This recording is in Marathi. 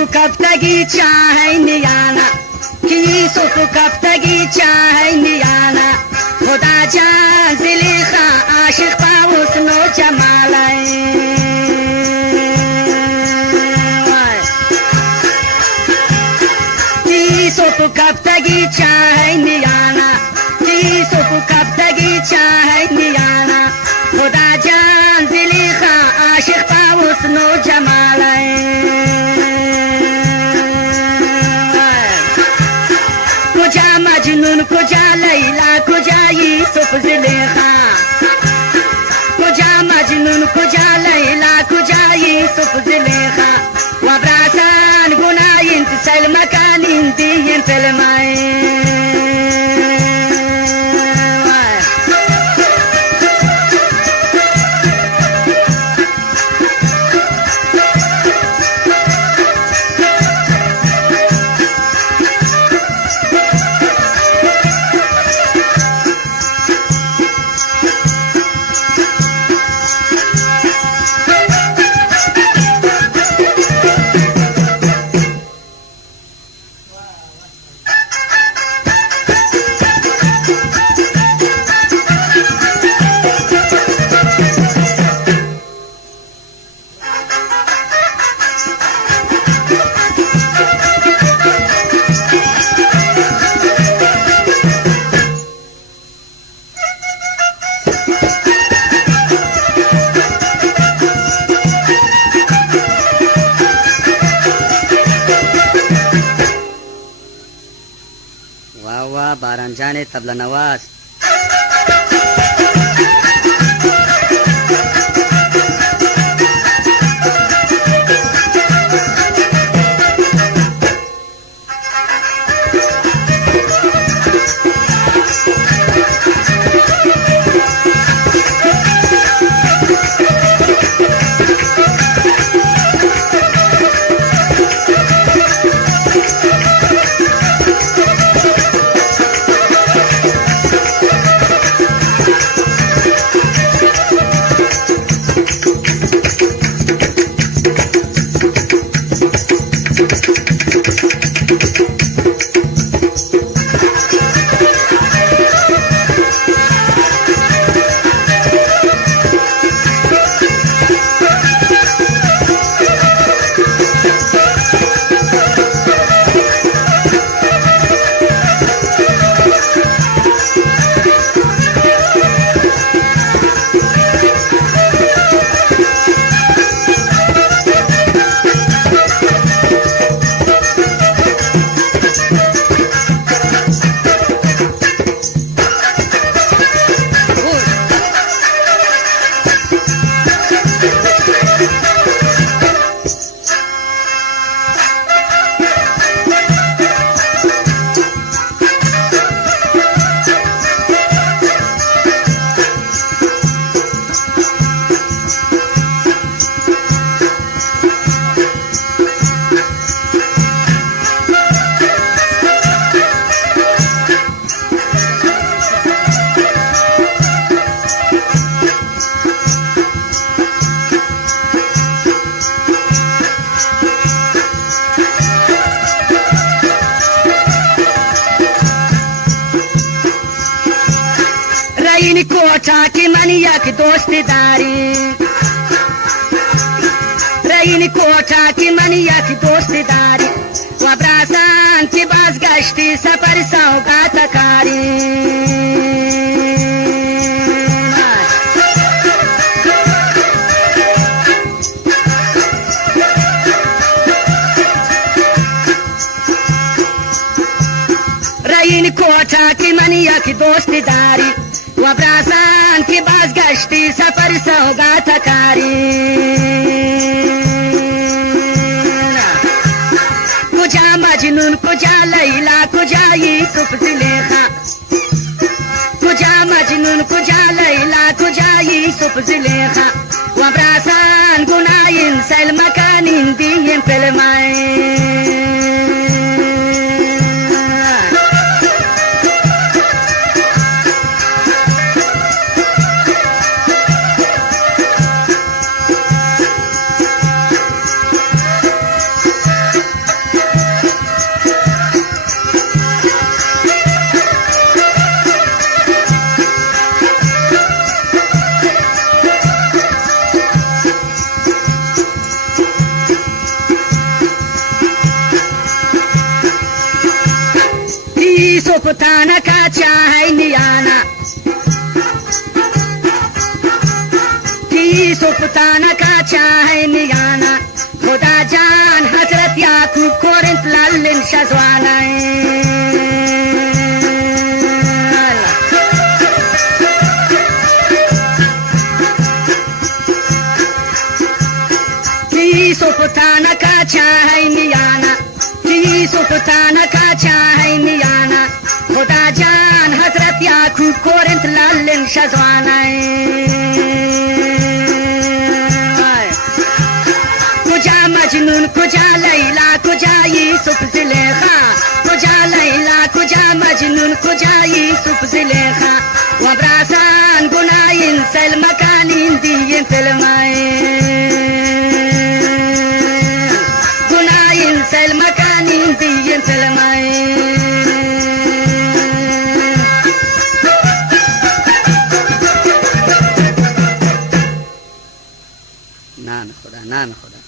कब तगी चाहे नियाना कि यूसुफ कब तगी चाहे नियाना खुदा जान ज़लीखा आशिक पाउस नो जमालाए कि यूसुफ कब तगी चाहे नियाना कि यूसुफ कब तगी चाहे नियाना खुदा जान ज़लीखा आशिक पाउस नो जमालाए मजनून कुजा लैला कुजा यूसुफ ज़लीखा कुजा मजनून कुजा लैला कुजा यूसुफ ज़लीखा वब्रासान गुनायन तसल मकानिन दियन फिल्माए बारांजाने तबला नवाज कोठा की मनिया की दोस्तीदारी रहीन कोठा की मनिया की दोस्तीदारी वब्रासान की बाज गश्ती सफर सौगात कारी रहीन कोठा की मनिया की दोस्तीदारी वब्रासान की बाज गश्ती सफर सौगात कारी कुजा मजनून कुजा लैला कुजा यूसुफ ज़लीखा कुजा मजनून कुजा लैला कुजा यूसुफ ज़लीखा वब्रासान गुनायन सल मकानिन दियन फिल्माए پتانا کا چاہے نیانا یوسف پتانا کا چاہے نیانا خدا جان حضرت یعقوب کورنت لالن شزوانا یوسف پتانا کا چاہے نیانا یوسف پتانا کا چاہے نیانا خدا جان حضرت یعقوب کورنت لالن شزوانا کجا مجنون کجا لیلا کجا یوسف زلیخا کجا لیلا کجا مجنون کجا یوسف زلیخا وبراسان گناین سلمکانین دیین فلمائن گناین سلمکانین دیین فلمائن نان خدا